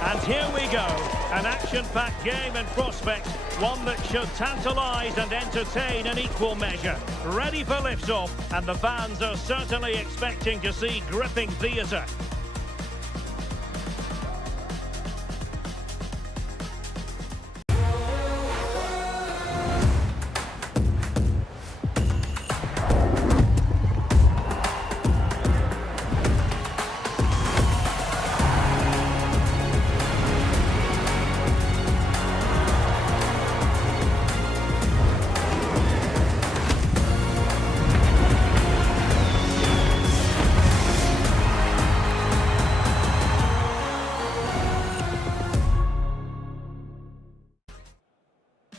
And here we go, an action-packed game in prospect, one that should tantalise and entertain in equal measure. Ready for liftoff, and the fans are certainly expecting to see gripping theatre.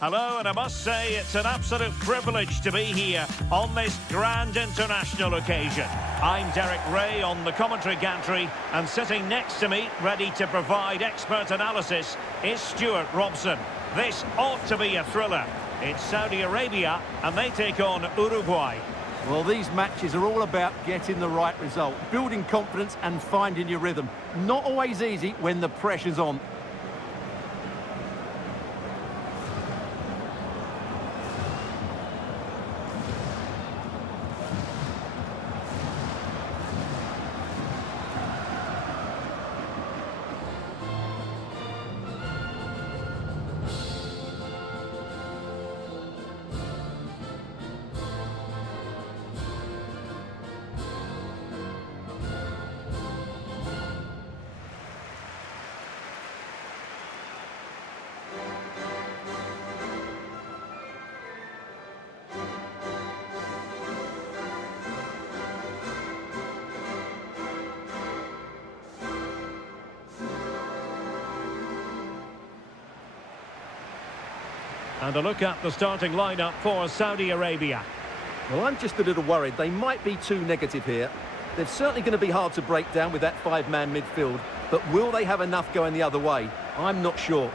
Hello, and I must say it's an absolute privilege to be here on this grand international occasion. I'm Derek Ray on the commentary gantry, and sitting next to me, ready to provide expert analysis, is Stuart Robson. This ought to be a thriller. It's Saudi Arabia, and they take on Uruguay. Well, these matches are all about getting the right result, building confidence and finding your rhythm. Not always easy when the pressure's on. And a look at the starting lineup for Saudi Arabia. Well, I'm just a little worried. They might be too negative here. They're certainly going to be hard to break down with that five-man midfield. But will they have enough going the other way? I'm not sure.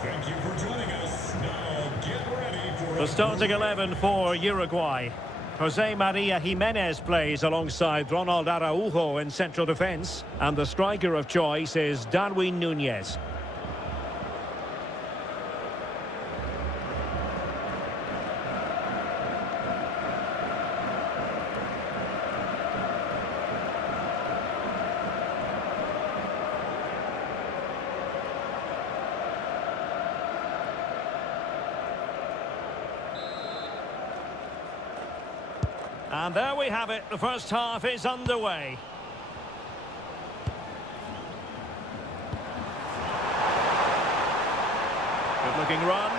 Thank you for joining us. Now get ready for The starting 11 for Uruguay. Jose Maria Jimenez plays alongside Ronald Araujo in central defence. And the striker of choice is Darwin Núñez. And there we have it, the first half is underway. Good looking run.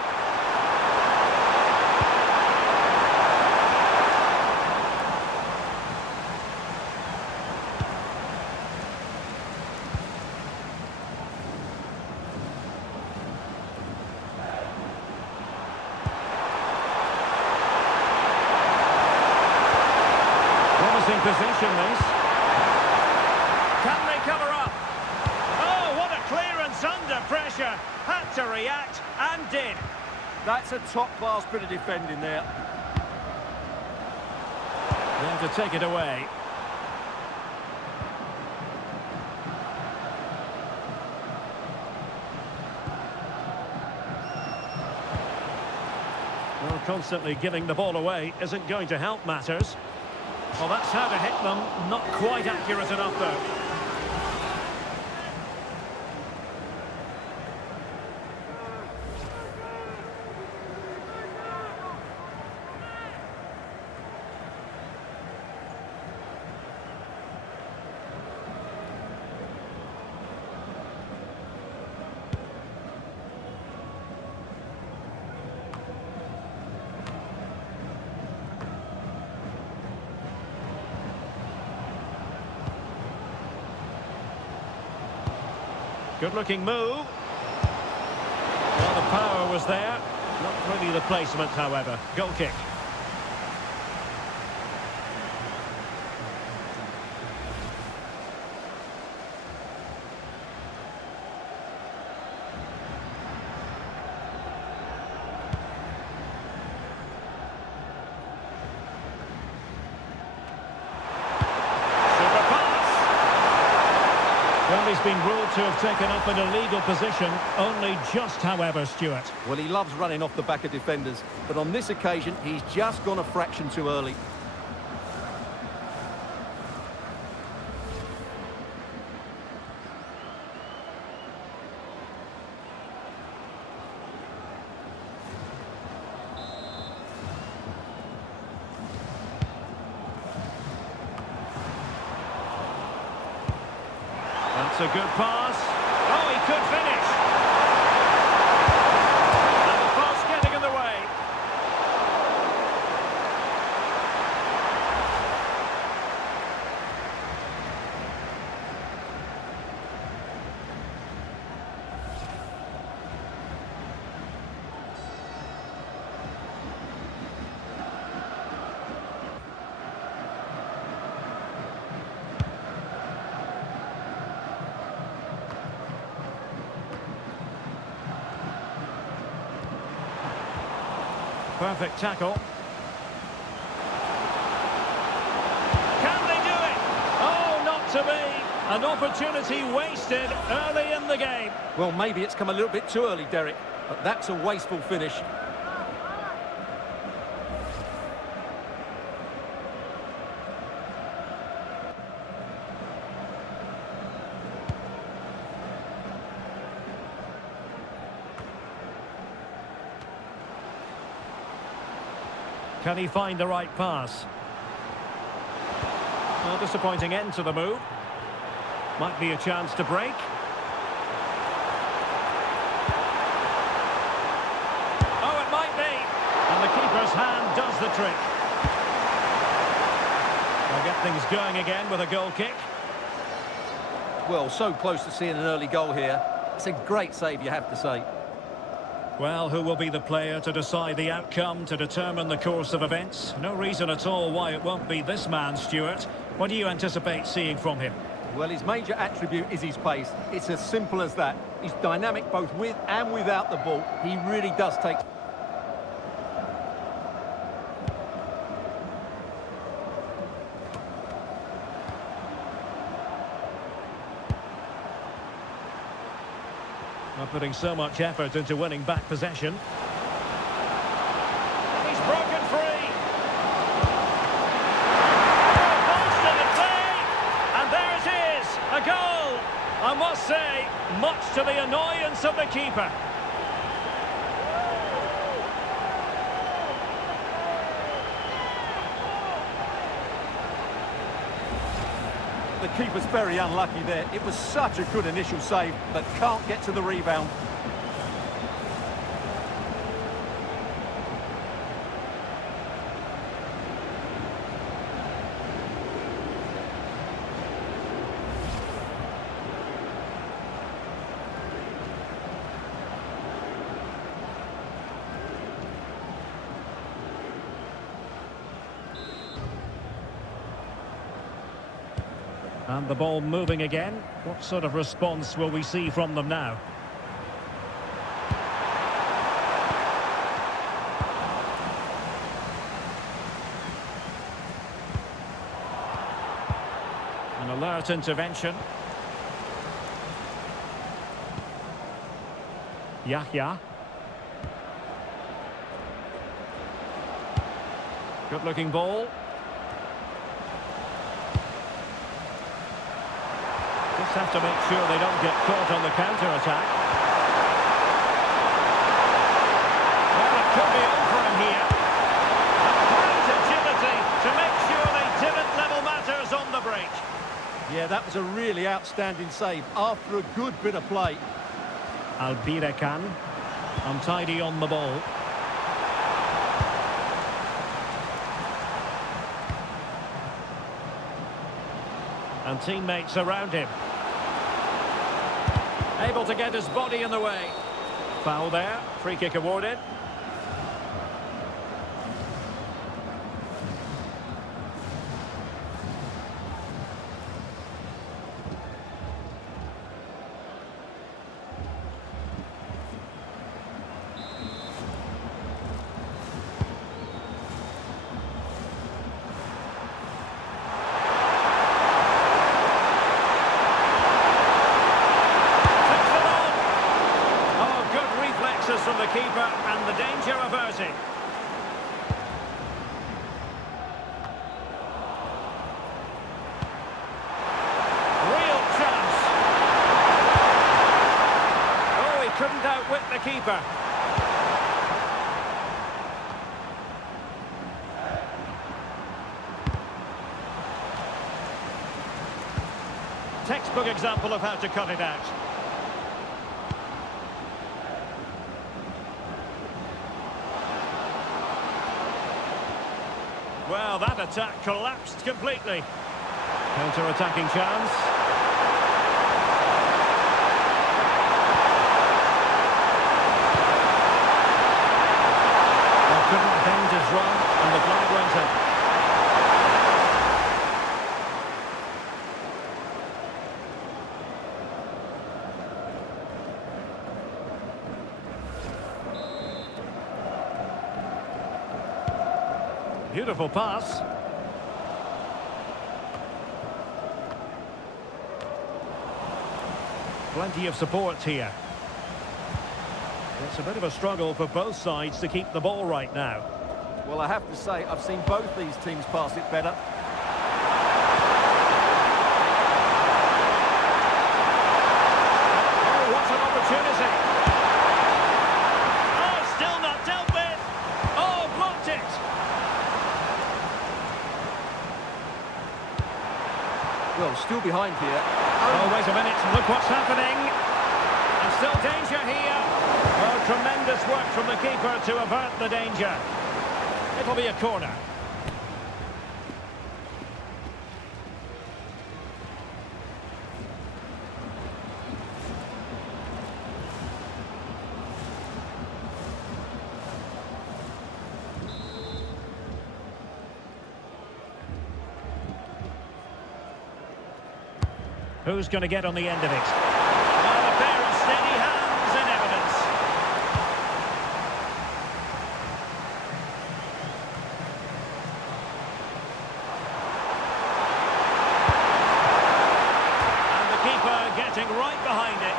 Position this. Can they cover up? Oh, what a clearance under pressure. Had to react and did. That's a top-class bit of defending there. Then to take it away. Well, constantly giving the ball away isn't going to help matters. Well, that's how to hit them. Not quite accurate enough, though. Good looking move. Well, the power was there. Not really the placement, however. Goal kick. Well, he's been ruled to have taken up an illegal position, only just, however, Stuart. Well, he loves running off the back of defenders, but on this occasion, he's just gone a fraction too early. That's a good pass. Oh, he could finish. And the pass getting in the way. Perfect tackle. Can they do it? Oh, not to be. An opportunity wasted early in the game. Well, maybe it's come a little bit too early, Derek, but that's a wasteful finish. Can he find the right pass? Well, disappointing end to the move. Might be a chance to break. Oh, it might be. And the keeper's hand does the trick. They'll get things going again with a goal kick. Well, so close to seeing an early goal here. It's a great save, you have to say. Well, who will be the player to decide the outcome, to determine the course of events? No reason at all why it won't be this man, Stuart. What do you anticipate seeing from him? Well, his major attribute is his pace. It's as simple as that. He's dynamic both with and without the ball. He really does take... Not putting so much effort into winning back possession. He's broken free. Ball's in the play. And there it is, a goal. I must say, much to the annoyance of the keeper. The keeper's very unlucky there. It was such a good initial save, but can't get to the rebound. And the ball moving again. What sort of response will we see from them now? An alert intervention. Yahya. Good looking ball. Just have to make sure they don't get caught on the counter-attack. Well, it could be on for him here. Great agility to make sure they didn't level matters on the break. Yeah, that was a really outstanding save after a good bit of play. Albirekan, untidy on the ball. And teammates around him. Able to get his body in the way. Foul there. Free kick awarded. From the keeper and the danger averted. Real chance. Oh, he couldn't outwit the keeper. Textbook example of how to cut it out. Well, that attack collapsed completely. Counter-attacking chance. Well, couldn't bend his run, and the flag went in. Beautiful pass. Plenty of support here. It's a bit of a struggle for both sides to keep the ball right now. Well, I have to say, I've seen both these teams pass it better. Oh, what an opportunity. Oh, still not dealt with. Oh, blocked it. Well, still behind here. Oh, wait a minute, look what's happening. And still danger here. Oh, tremendous work from the keeper to avert the danger. It'll be a corner. Who's going to get on the end of it? Well, a pair of steady hands in evidence. And the keeper getting right behind it.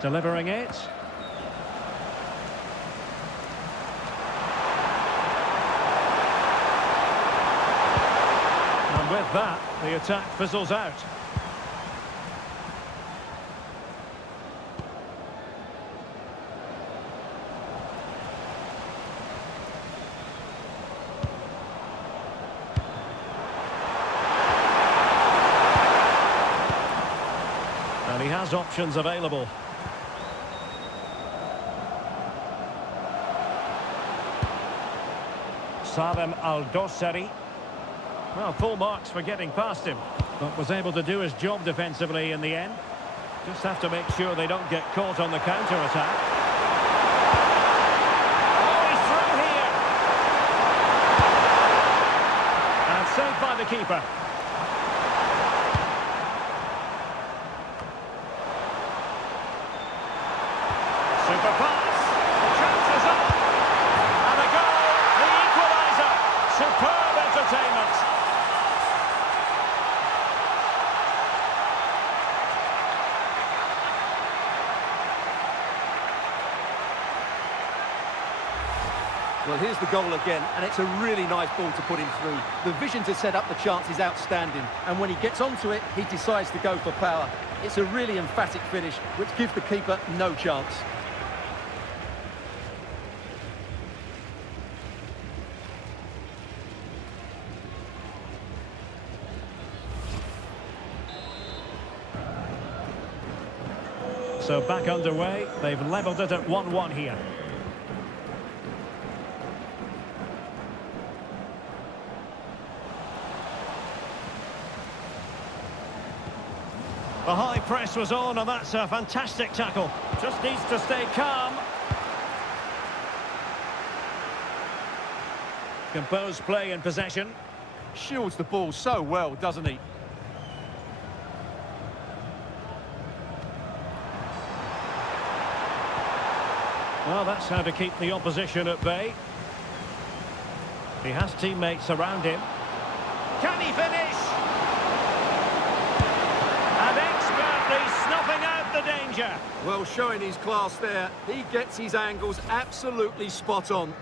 Delivering it. And with that, the attack fizzles out. And he has options available. Salem Al-Dossari. Well, full marks for getting past him, but was able to do his job defensively in the end. Just have to make sure they don't get caught on the counter-attack. Oh, he's through here! And saved by the keeper. Super pass. The chance is up. And a goal. The equaliser. Superb entertainment. Well, here's the goal again, and it's a really nice ball to put him through. The vision to set up the chance is outstanding, and when he gets onto it, he decides to go for power. It's a really emphatic finish, which gives the keeper no chance. So back underway. They've levelled it at 1-1 here. The high press was on, and that's a fantastic tackle. Just needs to stay calm. Composed play in possession. Shields the ball so well, doesn't he? Well, that's how to keep the opposition at bay. He has teammates around him. Can he finish? And expertly snuffing out the danger. Well, showing his class there. He gets his angles absolutely spot on.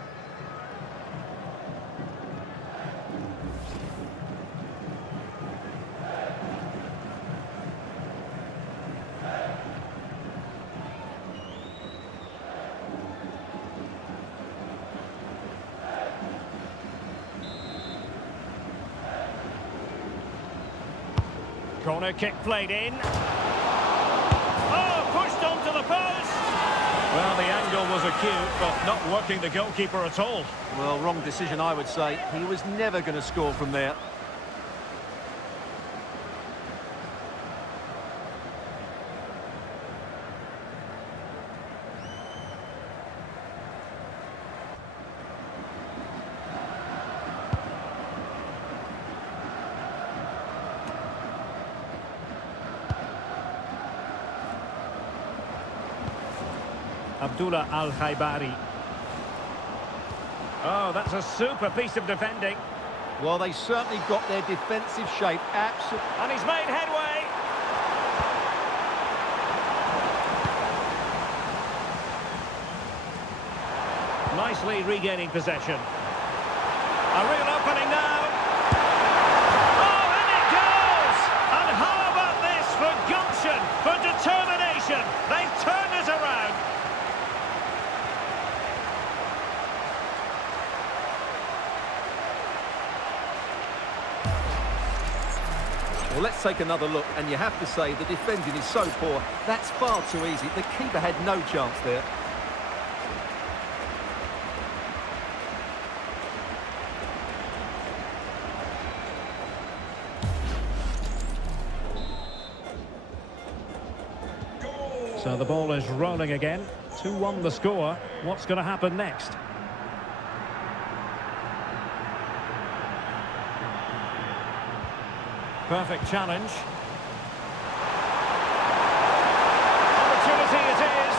Corner kick played in. Oh, pushed onto the post. Well, the angle was acute, but not working the goalkeeper at all. Well, wrong decision, I would say. He was never going to score from there. Abdullah Al-Khaibari. Oh, that's a super piece of defending. Well, they certainly got their defensive shape absolutely. And he's made headway. Nicely regaining possession. A real opening now. Oh, and it goes! And how about this for gumption, for determination? They've turned it around. Well, let's take another look, and you have to say the defending is so poor. That's far too easy. The keeper had no chance there. So the ball is rolling again. 2-1 the score. What's going to happen next? Perfect challenge. Opportunity it is.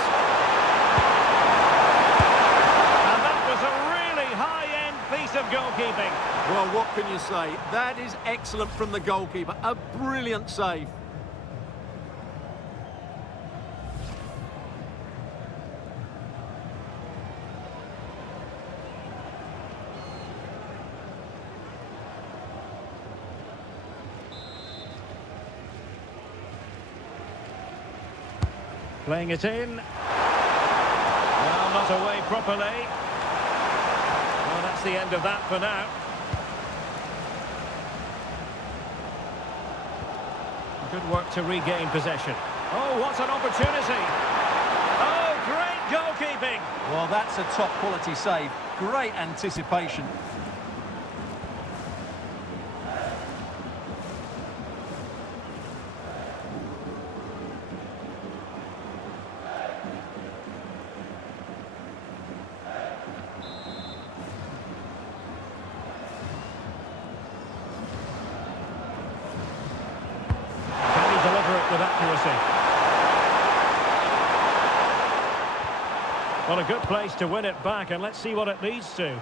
And that was a really high-end piece of goalkeeping. Well, what can you say? That is excellent from the goalkeeper. A brilliant save. Playing it in. Well, not away properly. Well, that's the end of that for now. Good work to regain possession. Oh, what an opportunity. Oh, great goalkeeping. Well, that's a top quality save. Great anticipation. With accuracy. Well, a good place to win it back, and let's see what it leads to.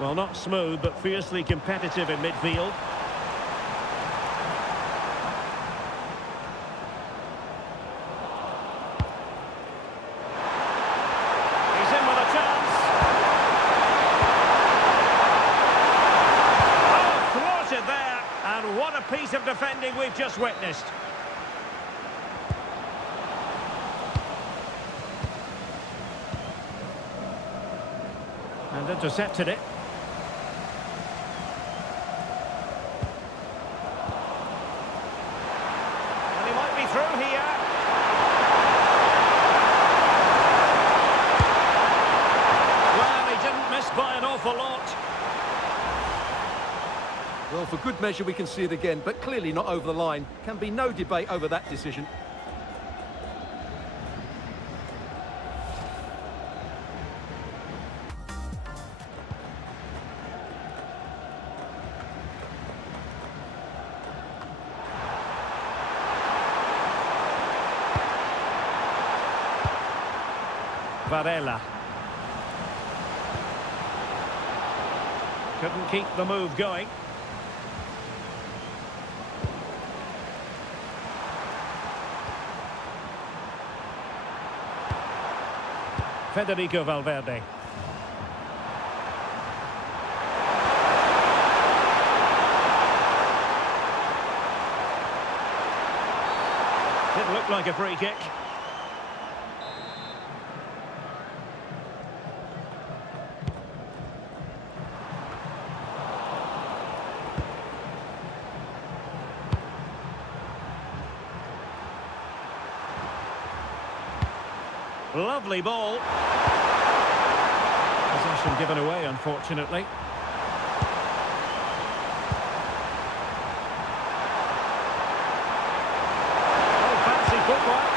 Well, not smooth, but fiercely competitive in midfield. What a piece of defending we've just witnessed. And intercepted it. be through here. Well, he didn't miss by an awful lot. Well, for good measure, we can see it again, but clearly not over the line. Can be no debate over that decision. Varela. Couldn't keep the move going. Federico Valverde. It looked like a free kick. Lovely ball. Possession given away, unfortunately. Oh, fancy footwork.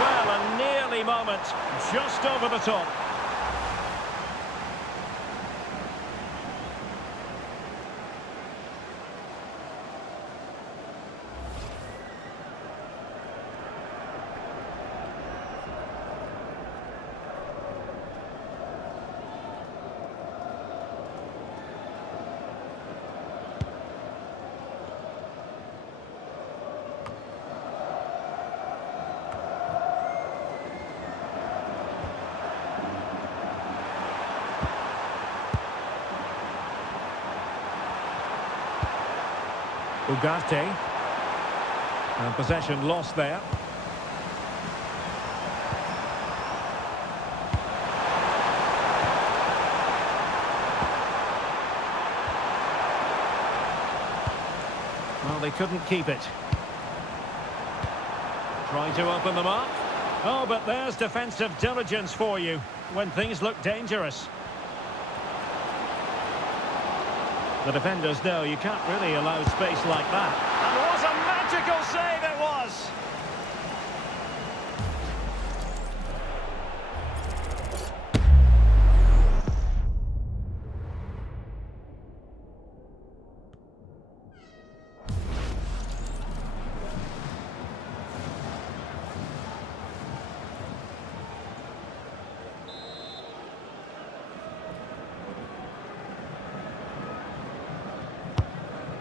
Well, a nearly moment. Just over the top. Ugarte. And possession lost there. Well, they couldn't keep it. Trying to open them up. Oh, but there's defensive diligence for you when things look dangerous. The defenders know you can't really allow space like that. And what a magical save it was!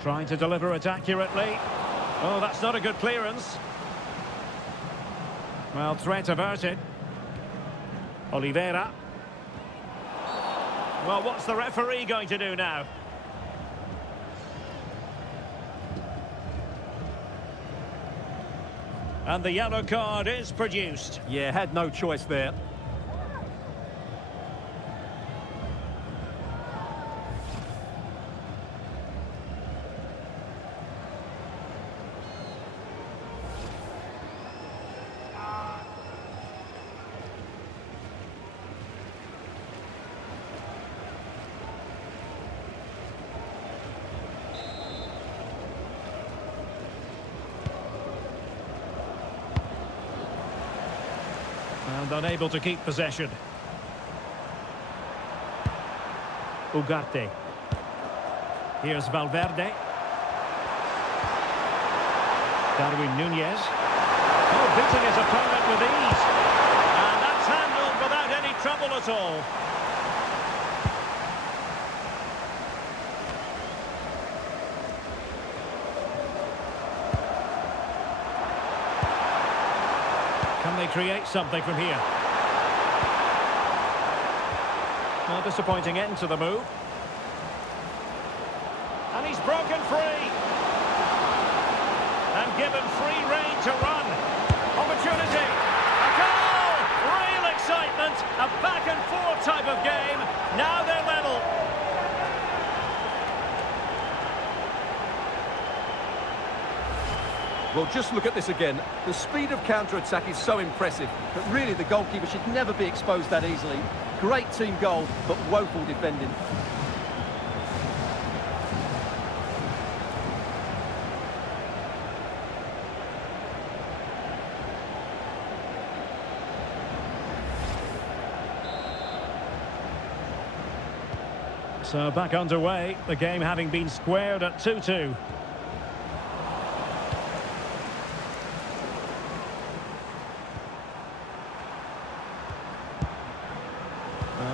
Trying to deliver it accurately. Oh, that's not a good clearance. Well, threat averted. Oliveira. Well, what's the referee going to do now? And the yellow card is produced. Yeah, had no choice there. And unable to keep possession. Ugarte. Here's Valverde. Darwin Núñez. Oh, beating his opponent with ease. And that's handled without any trouble at all. Can they create something from here? Well, disappointing end to the move. And he's broken free. And given free rein to run. Opportunity. A goal! Real excitement. A back and forth type of game. Now they're level. Well, just look at this again. The speed of counter-attack is so impressive, but really the goalkeeper should never be exposed that easily. Great team goal, but woeful defending. So back underway, the game having been squared at 2-2.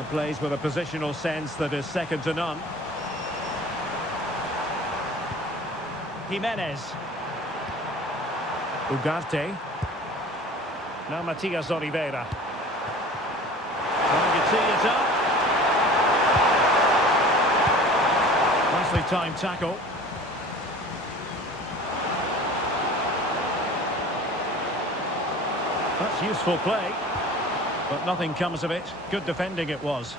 Plays with a positional sense that is second to none. Jimenez. Ugarte. Now Matias Oliveira. Trying to tee it up. Nicely timed tackle. That's useful play. But nothing comes of it. Good defending it was.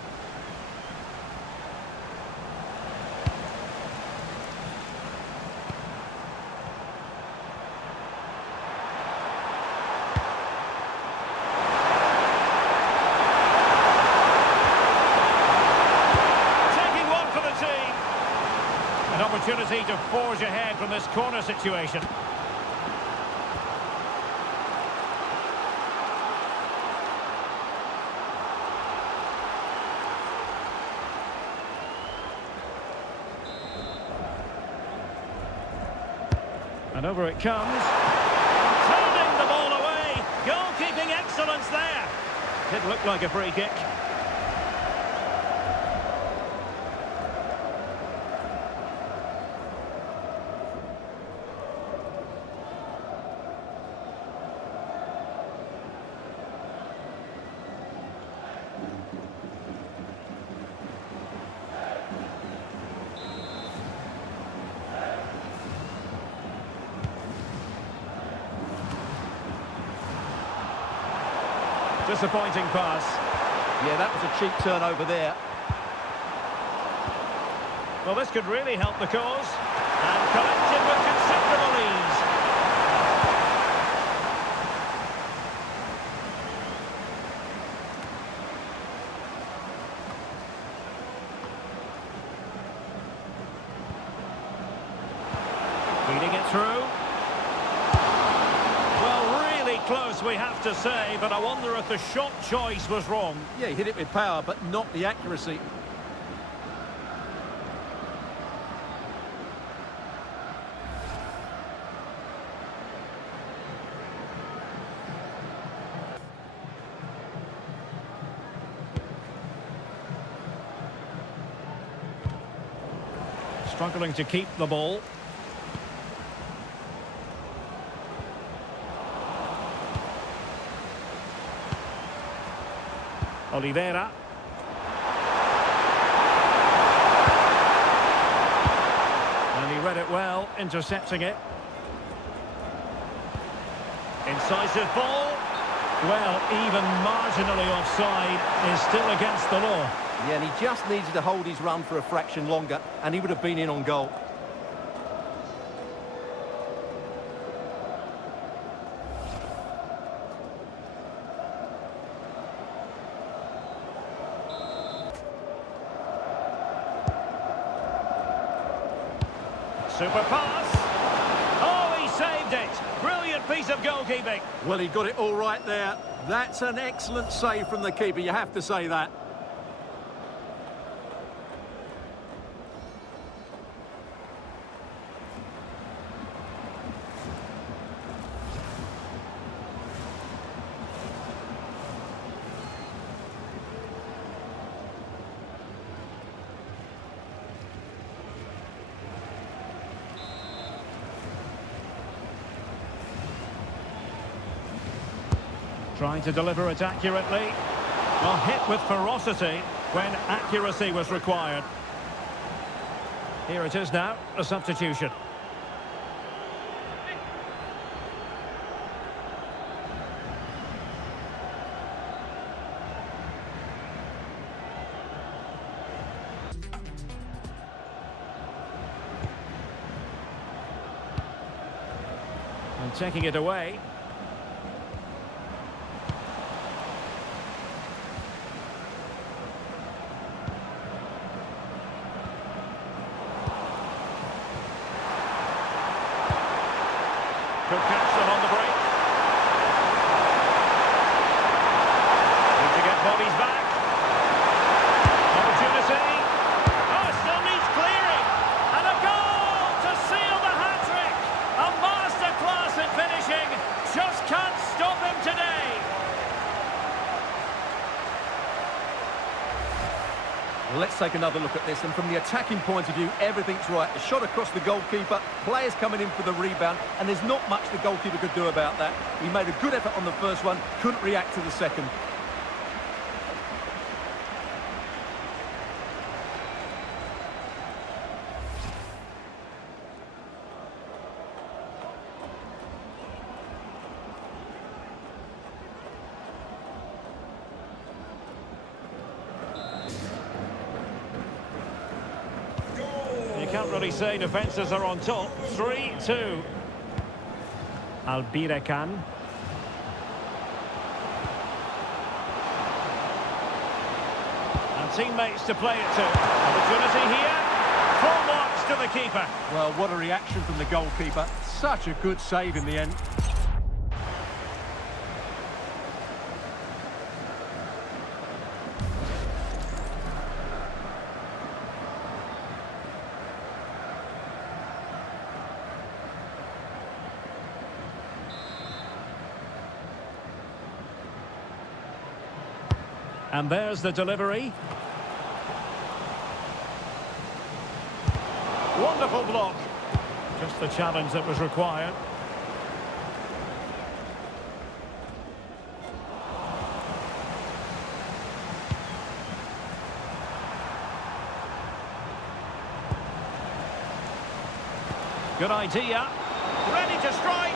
Taking one for the team. An opportunity to forge ahead from this corner situation. And over it comes. Turning the ball away. Goalkeeping excellence there. Did look like a free kick. Disappointing pass. Yeah, that was a cheap turnover there. Well, this could really help the cause. And collected with considerable ease. Feeding it through. Close, we have to say, but I wonder if the shot choice was wrong. Yeah, he hit it with power, but not the accuracy. Struggling to keep the ball. Oliveira. And he read it well, intercepting it. Incisive ball. Well, even marginally offside is still against the law. Yeah, and he just needed to hold his run for a fraction longer, and he would have been in on goal. Super pass. Oh, he saved it. Brilliant piece of goalkeeping. Well, he got it all right there. That's an excellent save from the keeper, you have to say that. Trying to deliver it accurately. Well, hit with ferocity when accuracy was required. Here it is now, a substitution. And taking it away. Could catch them on the break. Need to get bodies back. Opportunity. Oh, it still needs clearing. And a goal to seal the hat-trick. A masterclass at finishing. Just can't stop him today. Let's take another look at this, and from the attacking point of view, everything's right. A shot across the goalkeeper, players coming in for the rebound, and there's not much the goalkeeper could do about that. He made a good effort on the first one, couldn't react to the second. You can't really say defences are on top. 3-2. Albirekan. And teammates to play it to. Opportunity here. Full marks to the keeper. Well, what a reaction from the goalkeeper. Such a good save in the end. And there's the delivery. Wonderful block. Just the challenge that was required. Good idea. Ready to strike.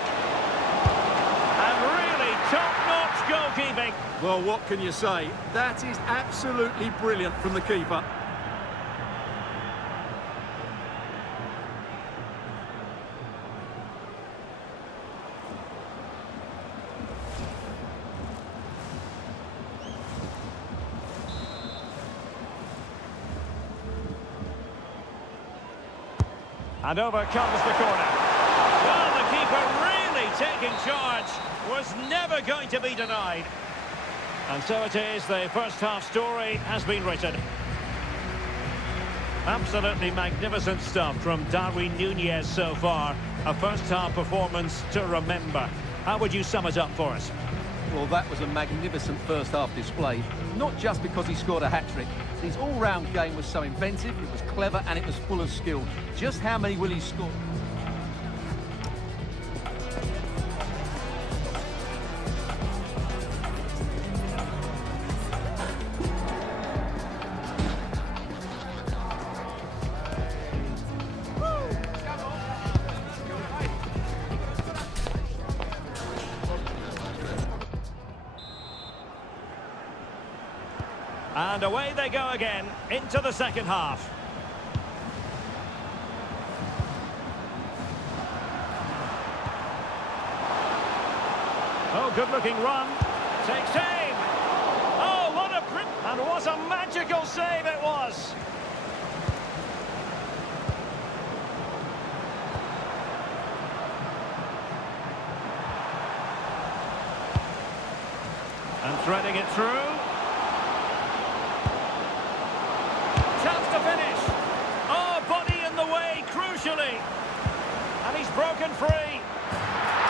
And really top-notch goalkeeping. Well, what can you say? That is absolutely brilliant from the keeper. And over comes the corner. Well, the keeper really taking charge. Was never going to be denied. And so it is, the first half story has been written. Absolutely magnificent stuff from Darwin Núñez so far. A first half performance to remember. How would you sum it up for us? Well, that was a magnificent first half display. Not just because he scored a hat-trick. His all-round game was so inventive, it was clever and it was full of skill. Just how many will he score? And away they go again, into the second half. Oh, good-looking run. Takes aim. Oh, what a... And what a magical save it was. And threading it through. Chance to finish. Oh, body in the way, crucially. And he's broken free.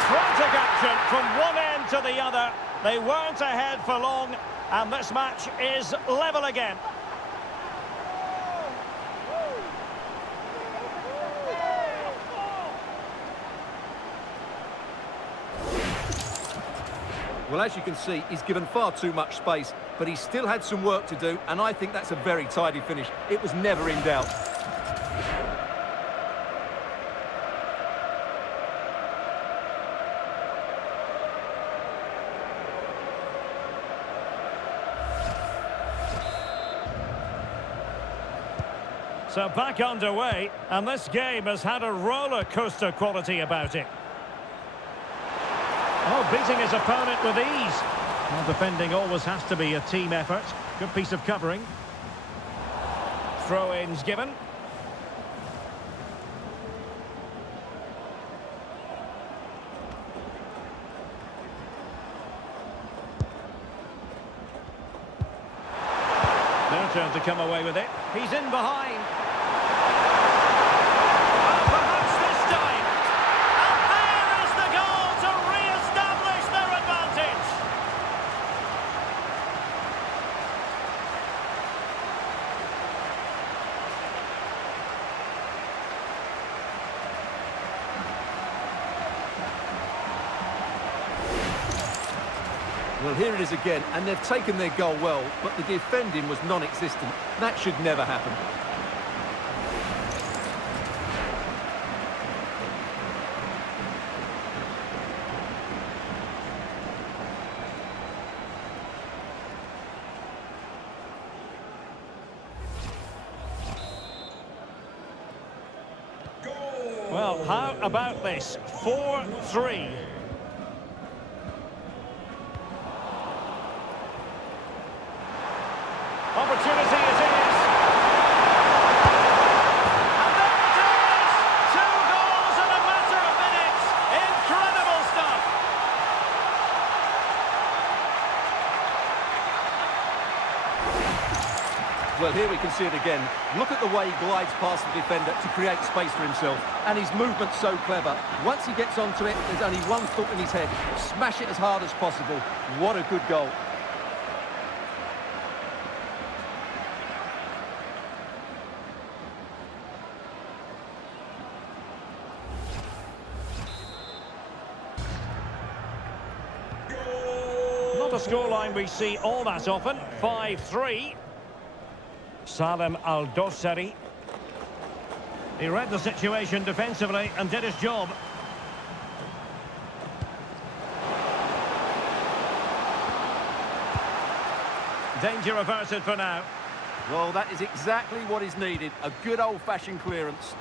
Frantic action from one end to the other. They weren't ahead for long, and this match is level again. Well, as you can see, he's given far too much space, but he still had some work to do, and I think that's a very tidy finish. It was never in doubt. So back underway, and this game has had a roller coaster quality about it. Oh, beating his opponent with ease. Well, defending always has to be a team effort. Good piece of covering. Throw-ins given. Their turn to come away with it. He's in behind. Perhaps this time. And there is the goal to re-establish their advantage. Well, here it is again, and they've taken their goal well, but the defending was non-existent. That should never happen. Well, how about this? 4-3. Opportunity it is. And there it is! 2 goals in a matter of minutes. Incredible stuff. Well, here we can see it again. Look at the way he glides past the defender to create space for himself. And his movement's so clever. Once he gets onto it, there's only one thought in his head. Smash it as hard as possible. What a good goal. Not a scoreline we see all that often. 5-3. Salem Al-Dossari. He read the situation defensively and did his job. Danger averted for now. Well, that is exactly what is needed. A good old-fashioned clearance.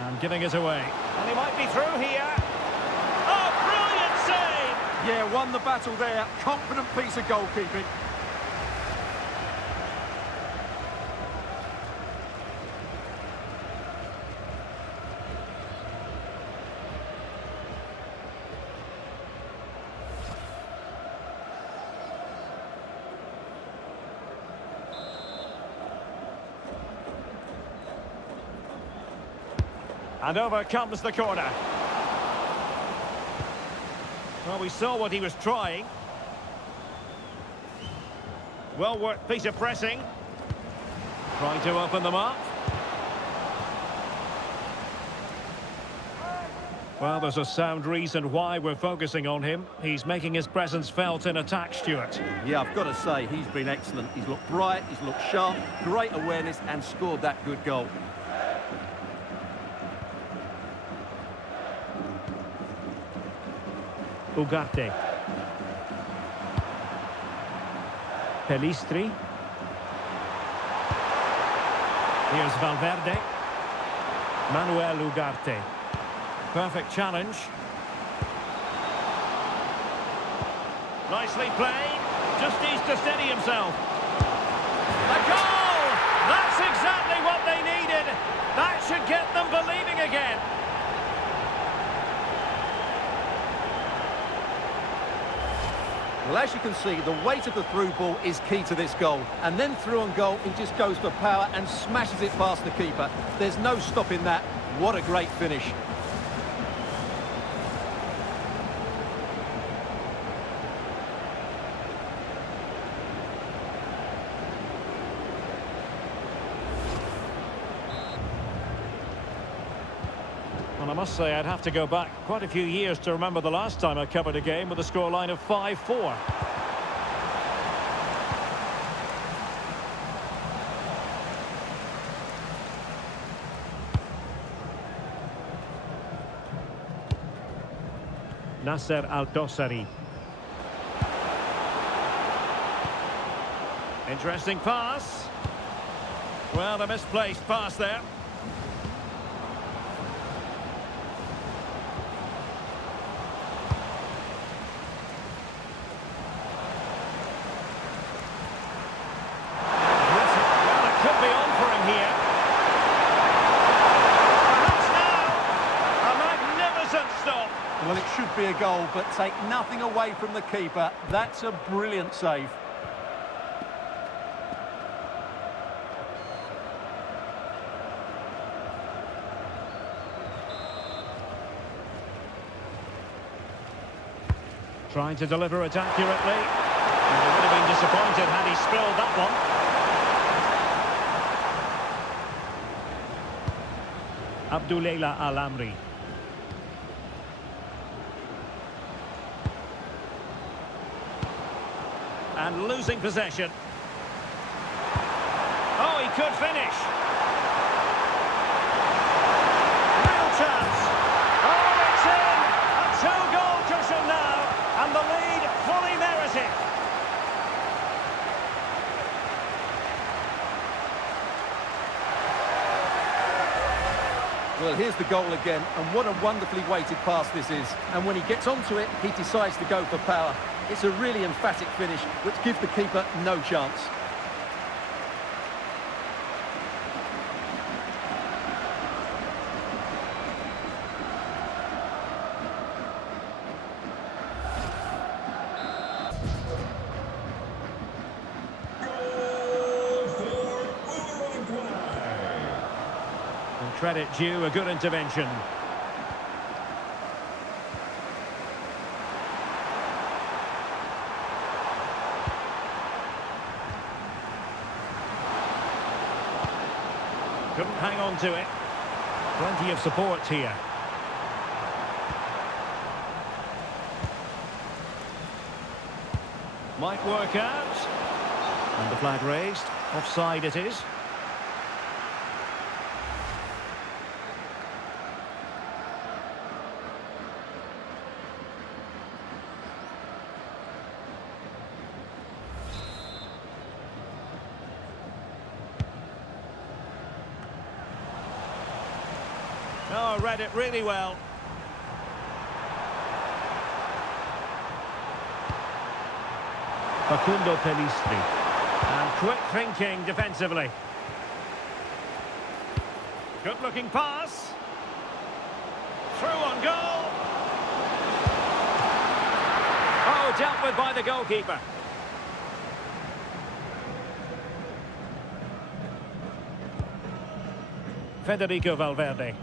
And giving it away. And he might be through here. Oh, brilliant save! Yeah, won the battle there. Confident piece of goalkeeping. And over comes the corner. Well, we saw what he was trying. Well worked piece of pressing. Trying to open them up. Well, there's a sound reason why we're focusing on him. He's making his presence felt in attack, Stuart. Yeah, I've got to say, he's been excellent. He's looked bright, he's looked sharp, great awareness, and scored that good goal. Ugarte. Pelistri. Here's Valverde. Manuel Ugarte. Perfect challenge. Nicely played. Just needs to steady himself. A goal! That's exactly what they needed. That should get them believing again. Well, as you can see, the weight of the through ball is key to this goal. And then through on goal, he just goes for power and smashes it past the keeper. There's no stopping that. What a great finish. And I must say, I'd have to go back quite a few years to remember the last time I covered a game with a scoreline of 5-4. Nasser Al-Dossari. Interesting pass. Well, a misplaced pass there. clear goal, but take nothing away from the keeper. That's a brilliant save. Trying to deliver it accurately. And he would have been disappointed had he spilled that one. Abdullah Al-Amri. And losing possession. Oh, he could finish. Real chance. Oh, it's in. A two-goal cushion now. And the lead fully merited. Well, here's the goal again, and what a wonderfully weighted pass this is. And when he gets onto it, he decides to go for power. It's a really emphatic finish, which gives the keeper no chance. Credit due, a good intervention. Couldn't hang on to it. Plenty of support here. Might work out. And the flag raised. Offside it is. Oh, read it really well. Facundo Pelistri. And quick thinking defensively. Good looking pass. Through on goal. Oh, dealt with by the goalkeeper. Federico Valverde.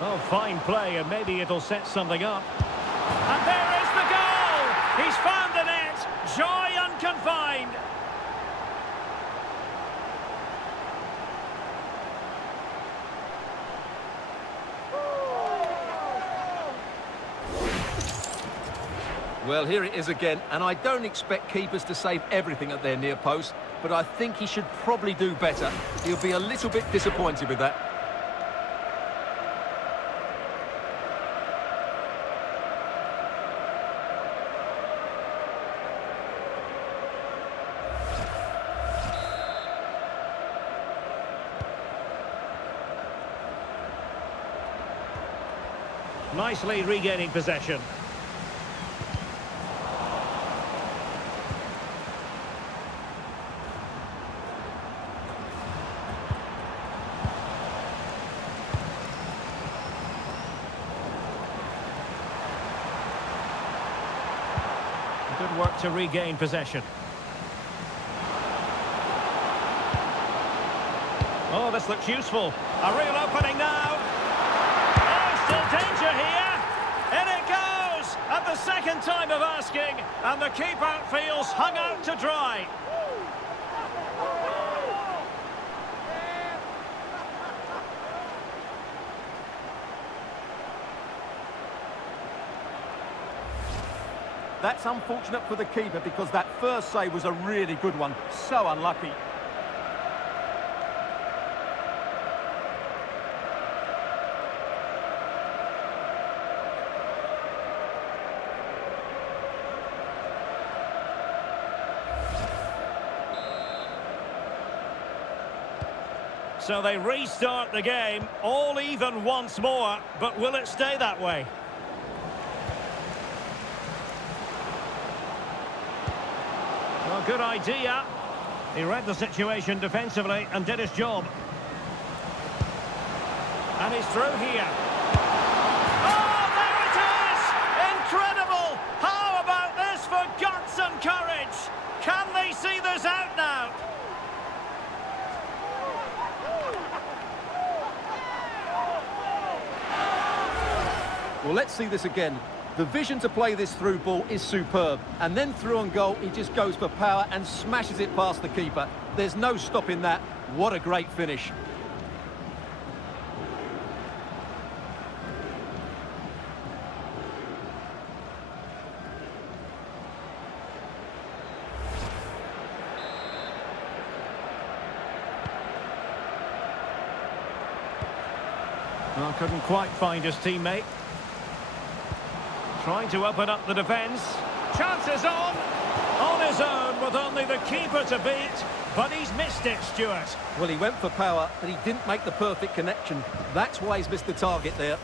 Oh, fine play, and maybe it'll set something up. And there is the goal! He's found the net! Joy unconfined! Well, here it is again, and I don't expect keepers to save everything at their near post, but I think he should probably do better. He'll be a little bit disappointed with that. Nicely regaining possession. Good work to regain possession. Oh, this looks useful. A real opening now. Still danger here. In it goes at the second time of asking, and the keeper feels hung out to dry. That's unfortunate for the keeper because that first save was a really good one. So unlucky. So they restart the game, all even once more, but will it stay that way? Well, good idea. He read the situation defensively and did his job. And he's through here. Oh, there it Well, let's see this again. The vision to play this through ball is superb. And then through on goal, he just goes for power and smashes it past the keeper. There's no stopping that. What a great finish. Well, couldn't quite find his teammate. Trying to open up the defence. Chances on his own with only the keeper to beat. But he's missed it, Stuart. Well, he went for power, but he didn't make the perfect connection. That's why he's missed the target there.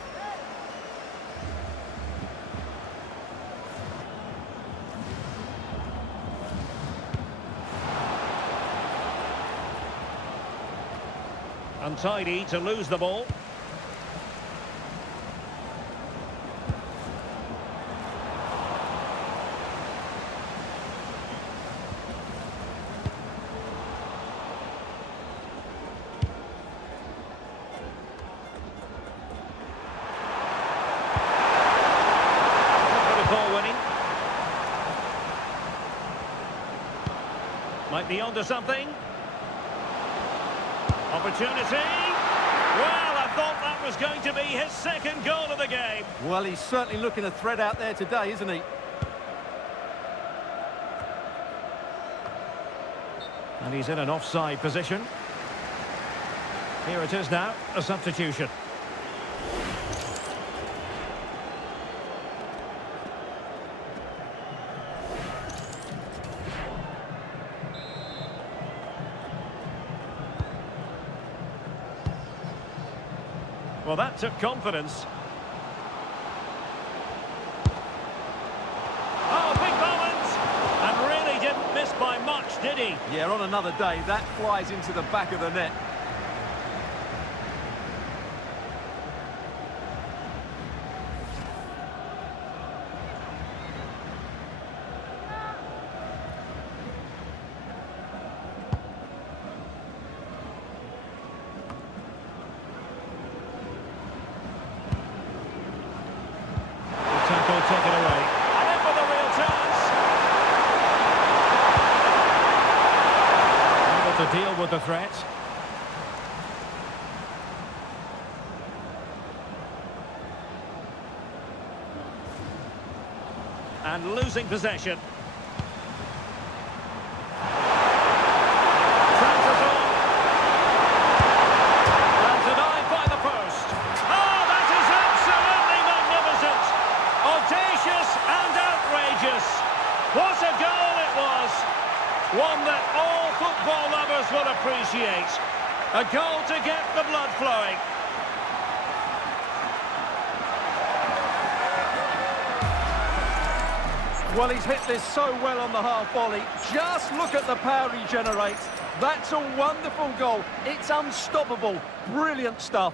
Untidy to lose the ball. Might be onto something. Opportunity. Well, I thought that was going to be his second goal of the game. Well, he's certainly looking a threat out there today, isn't he? And he's in an offside position. Here it is now, a substitution. Well, that took confidence. Oh, big moment! And really didn't miss by much, did he? Yeah, on another day, that flies into the back of the net. Taken away. And in with a real chance. Able to deal with the threat. And losing possession. Transfers on. And denied by the post. Oh, that is absolutely magnificent. Audacious and outrageous. What a goal it was. One that all football lovers will appreciate. A goal to get the blood flowing. Well, he's hit this so well on the half volley. Just look at the power he generates. That's a wonderful goal. It's unstoppable. Brilliant stuff.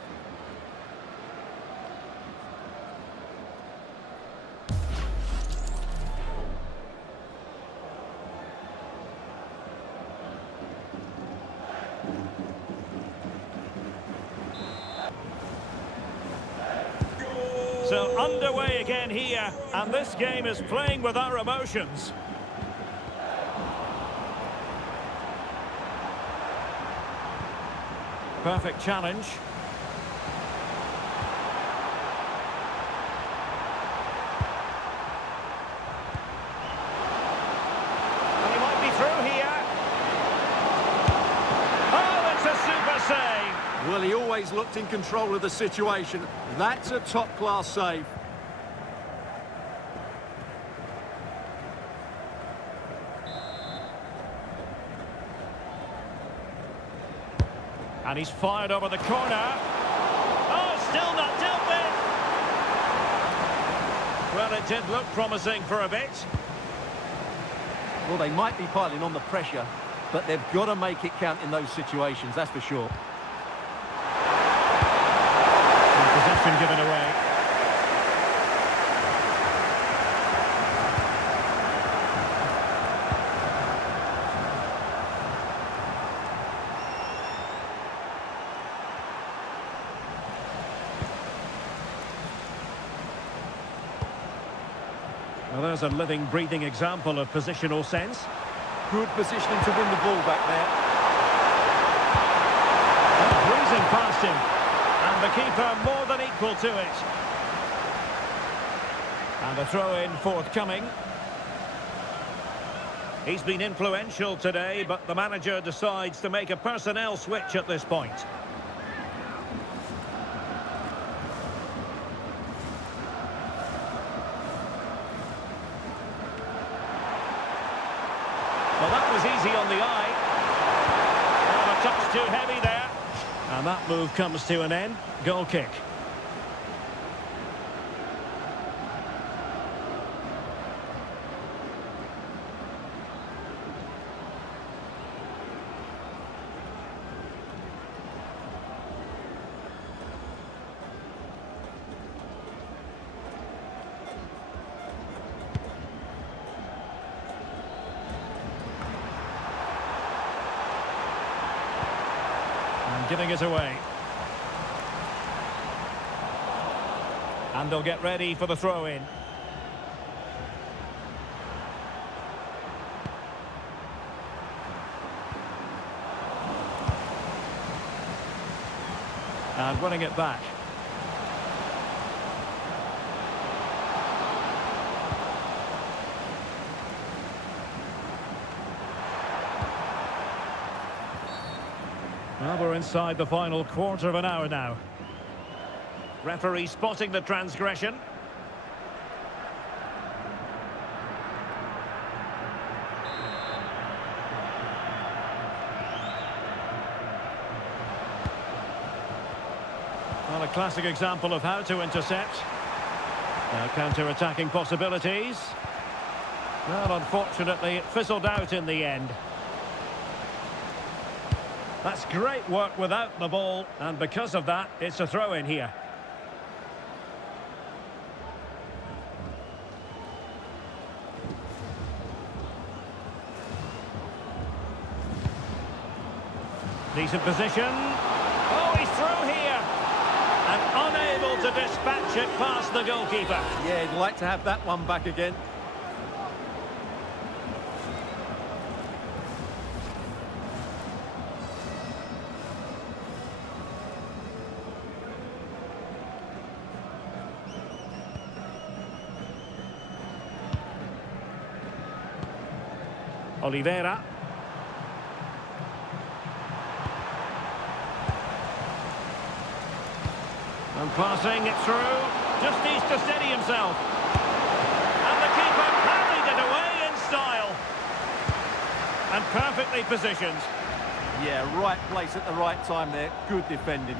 So underway again here, and this game is playing with our emotions. Perfect challenge. And he might be through here. Oh, it's a super save. Well, he always looked in control of the situation. That's a top-class save. And he's fired over the corner. Oh, still not dealt with. Well, it did look promising for a bit. Well, they might be piling on the pressure, but they've got to make it count in those situations, that's for sure. Possession given away. there's a living, breathing example of positional sense. Good positioning to win the ball back there. Breezing past him. And the keeper more than equal to it. And a throw-in forthcoming. He's been influential today, but the manager decides to make a personnel switch at this point. Well, that was easy on the eye. Oh, a touch too heavy there. And that move comes to an end. Goal kick. Giving it away. And they'll get ready for the throw-in. And winning it back. Well, we're inside the final quarter of an hour now. Referee spotting the transgression. Well, a classic example of how to intercept. Now counter-attacking possibilities. Well, unfortunately, it fizzled out in the end. That's great work without the ball, and because of that, it's a throw-in here. Decent position. Oh, he's through here. And unable to dispatch it past the goalkeeper. Yeah, he'd like to have that one back again. Oliveira. And passing it through. Just needs to steady himself. And the keeper parried it away in style. And perfectly positioned. Yeah, right place at the right time there. Good defending.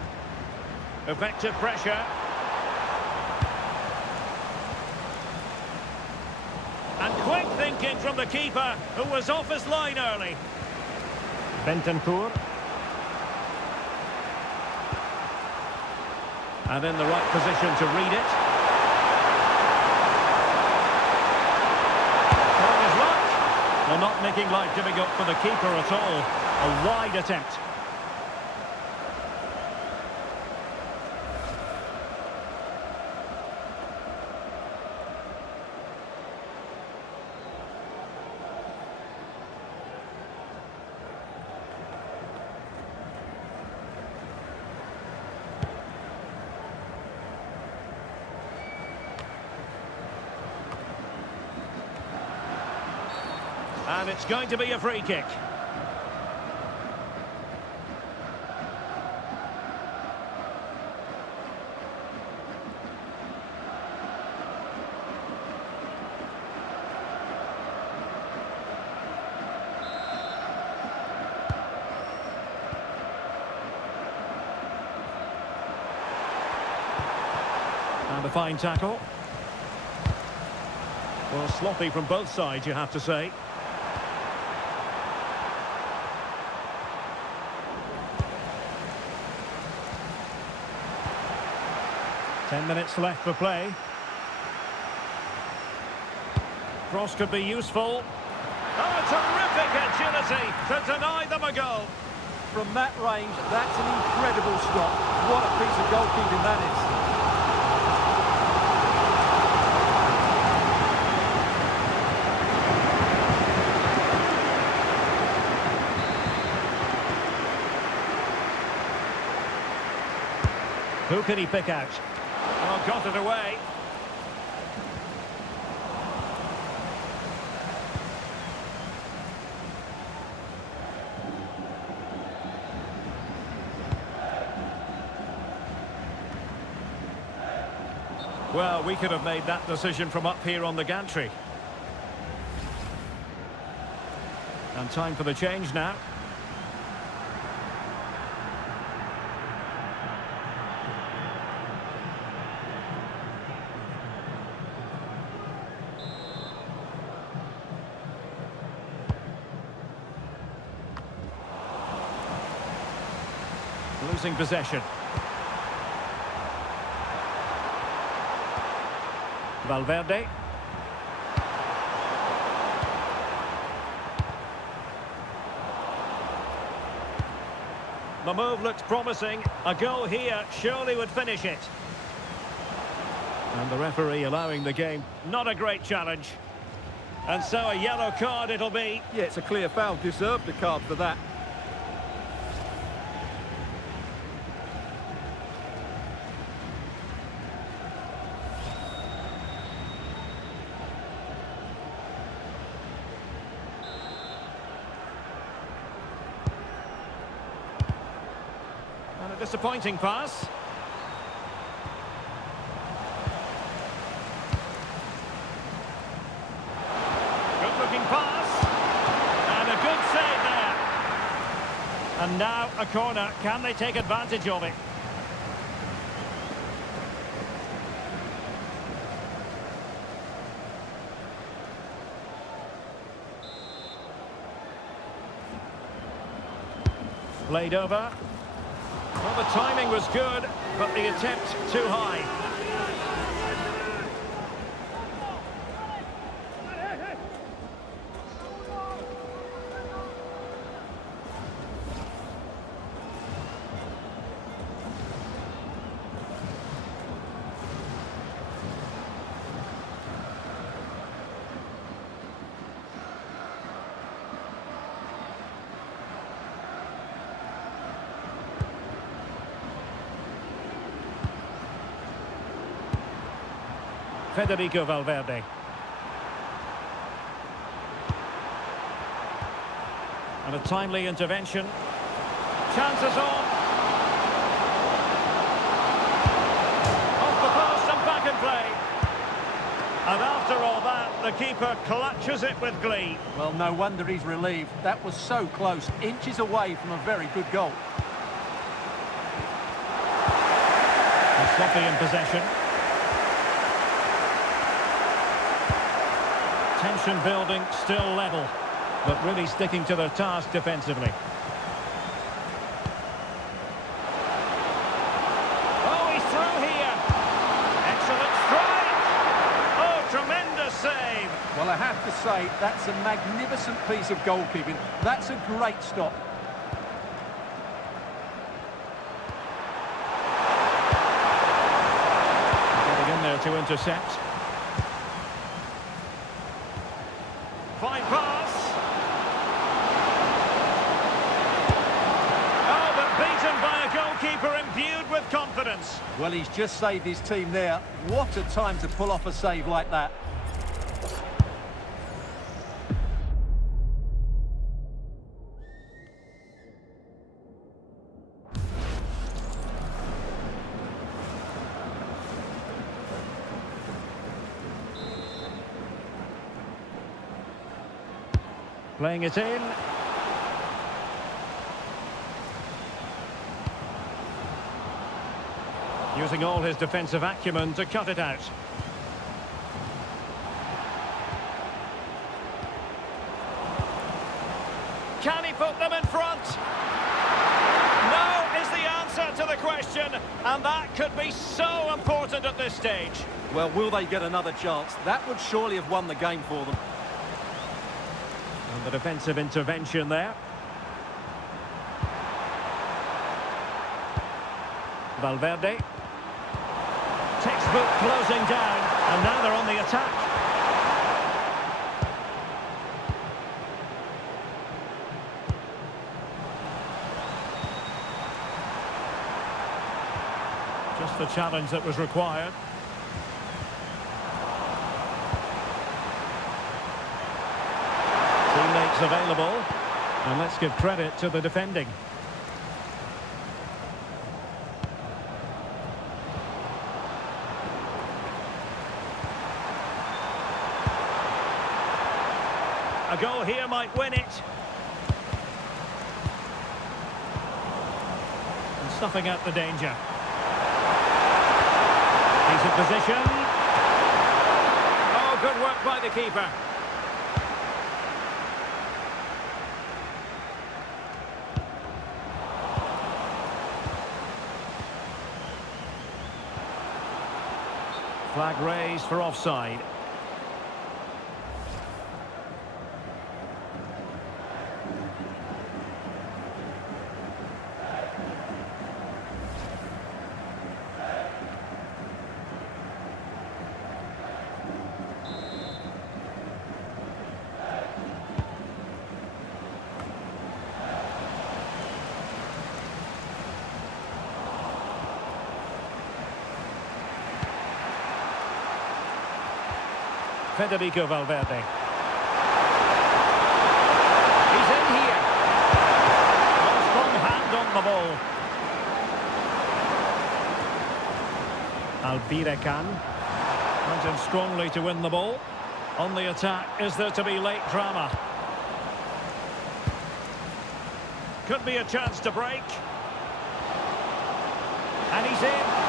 Effective pressure. And quick thinking from the keeper, who was off his line early. Bentancur. And in the right position to read it. Trying his luck. Well, not making life difficult for the keeper at all. A wide attempt. And it's going to be a free kick. And a fine tackle. Well, sloppy from both sides, you have to say. Ten minutes left for play. Cross could be useful. Oh, terrific agility to deny them a goal. From that range, that's an incredible stop. What a piece of goalkeeping that is. Who can he pick out? Oh, got it away. Well, we could have made that decision from up here on the gantry. And time for the change now. Losing possession. Valverde. The move looks promising. A goal here surely would finish it. And the referee allowing the game. Not a great challenge. And so a yellow card it'll be. Yeah, it's a clear foul. Deserved a card for that. And a disappointing pass. Good-looking pass. And a good save there. And now a corner. Can they take advantage of it? Played over. Well, the timing was good, but the attempt too high. Federico Valverde. And a timely intervention. Chances on. Off the post and back in play. And after all that, the keeper clutches it with glee. Well, no wonder he's relieved. That was so close, inches away from a very good goal. And sloppy in possession. Tension building, still level, but really sticking to their task defensively. Oh, he's through here. Excellent strike. Oh, tremendous save. Well, I have to say, that's a magnificent piece of goalkeeping. That's a great stop. Getting in there to intercept. Fine pass. Oh, but beaten by a goalkeeper imbued with confidence. Well, he's just saved his team there. What a time to pull off a save like that. Playing it in. Using all his defensive acumen to cut it out. Can he put them in front? No is the answer to the question, and that could be so important at this stage. Well, will they get another chance? That would surely have won the game for them. And the defensive intervention there. Valverde. Textbook closing down, and now they're on the attack. the challenge that was required. Teammates available. And let's give credit to the defending. A goal here might win it. And snuffing out the danger. He's in position. Oh, good work by the keeper. Flag raised for offside. Federico Valverde. He's in here. A strong hand on the ball. Albirekan. Went in strongly to win the ball. On the attack, is there to be late drama? Could be a chance to break. And he's in.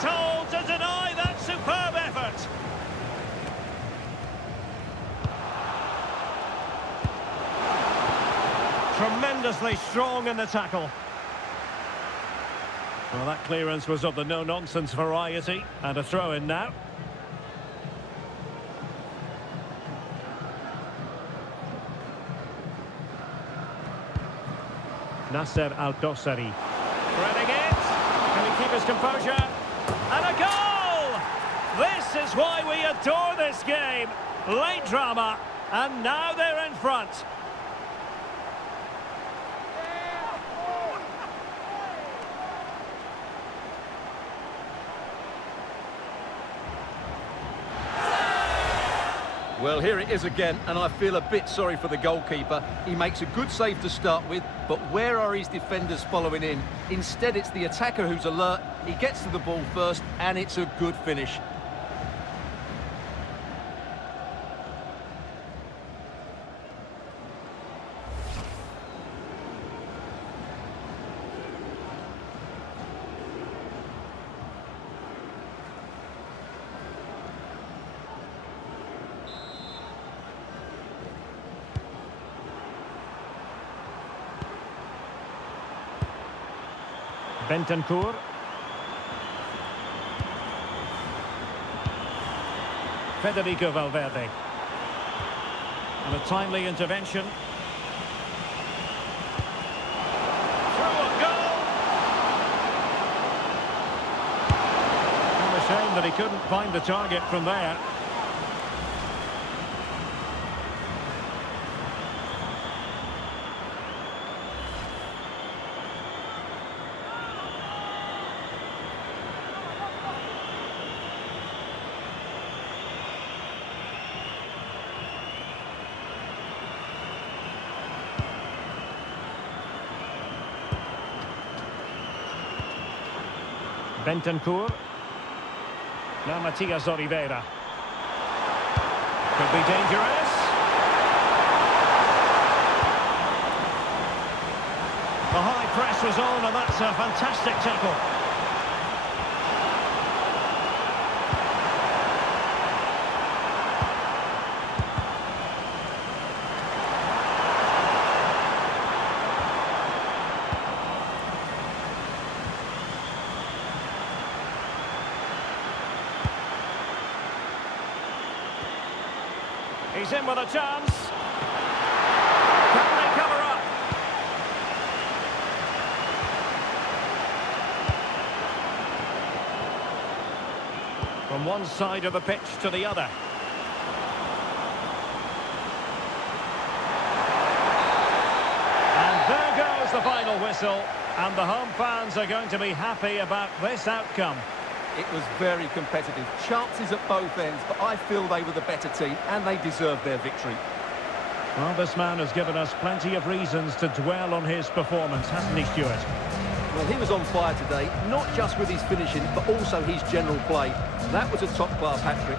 Told to deny that superb effort. Tremendously strong in the tackle. Well, that clearance was of the no-nonsense variety, and a throw-in now. Nasser Al-Dossari. Threading it. Can he keep his composure? And a goal! This is why we adore this game. Late drama, and now they're in front. Well, here it is again, and I feel a bit sorry for the goalkeeper. He makes a good save to start with, but where are his defenders following in? Instead, it's the attacker who's alert. He gets to the ball first, and it's a good finish. Bentancur. Federico Valverde. And a timely intervention. Through a goal! And a shame that he couldn't find the target from there. Bentancur. Now Matias Oliveira. Could be dangerous. The high press was on, and that's a fantastic tackle. He's in with a chance. Can they cover up? From one side of the pitch to the other. And there blows the final whistle, and the home fans are going to be happy about this outcome. It was very competitive. Chances at both ends, but I feel they were the better team, and they deserved their victory. Well, this man has given us plenty of reasons to dwell on his performance, hasn't he, Stuart? Well, he was on fire today, not just with his finishing, but also his general play. That was a top-class hat-trick.